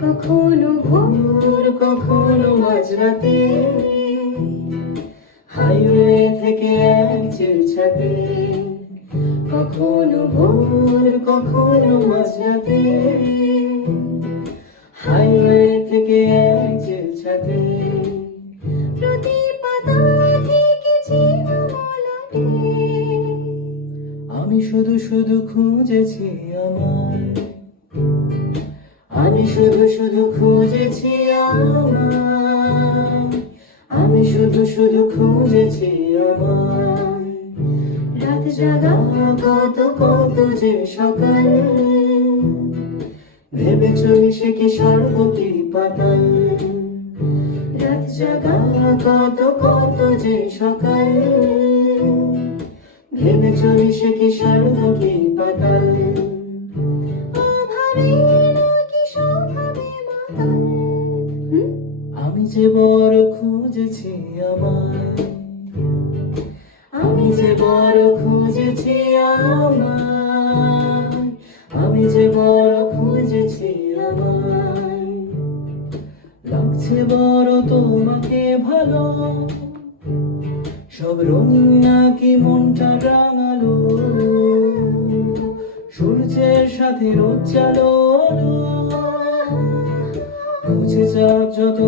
কখনো ভোর কখনো মাঝরাতে, হাইওয়ে থেকে এক চিলছাতে। কখনো ভোর কখনো মাঝরাতে, হাইওয়ে থেকে এক চিলছাতে। প্রতি পাতা থেকে চিরমলাটে, আমি শুধু শুধু খুঁজেছি আমায়। আমি শুধু শুধু খুঁজেছি আমায়। আমি শুধু শুধু খুঁজেছি আমায়। রাত জাগা কত কত যে সকাল, ভেবে চলি সে কি স্বর্গ কি পাতাল। রাত জাগা কত কত যে সকাল, ভেবে চলি সে কি স্বর্গ কি পাতাল। আমি যে বড় খুঁজেছি আমায়। আমি যে বড় খুঁজেছি আমায়। আমি যে বড় খুঁজেছি আমায়। লাগছে বড় তোমাকে ভালো, সব রঙিন নাকি মনটা রাঙালো। সূর্যের সাথে রোদ চালো, মুছে যাক যত